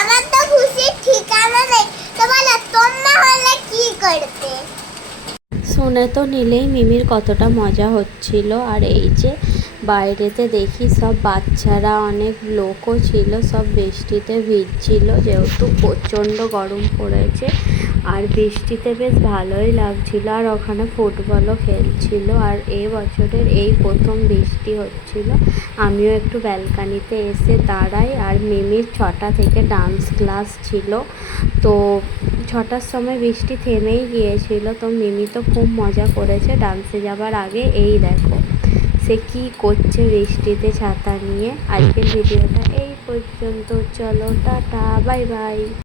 আমার তো খুশির ঠিকানা নেই। তো বলো তোমরা হলে কি করতে? শুনে তো নিলেই মিমির কতটা মজা হচ্ছিল। আর এই যে বাইরেতে দেখি সব বাচ্চারা, অনেক লোকও ছিল, সব বৃষ্টিতে ভিজছিল যেহেতু প্রচণ্ড গরম পড়েছে। আর বৃষ্টিতে বেশ ভালোই লাগছিল, আর ওখানে ফুটবলও খেলছিল। আর এই বছরের এই প্রথম বৃষ্টি হচ্ছিল। আমিও একটু ব্যালকানিতে এসে দাঁড়াই। আর মিমির 6টা থেকে ডান্স ক্লাস ছিল, তো 6টার সময় বৃষ্টি থেমেই গিয়েছিল। তো মিমি তো খুব মজা করেছে ডান্সে যাবার আগে। এই দেখো সে কি করছে বৃষ্টিতে ছাতা নিয়ে। আজকের ভিডিওটা এই পর্যন্ত, চলো টাটা, বাই বাই।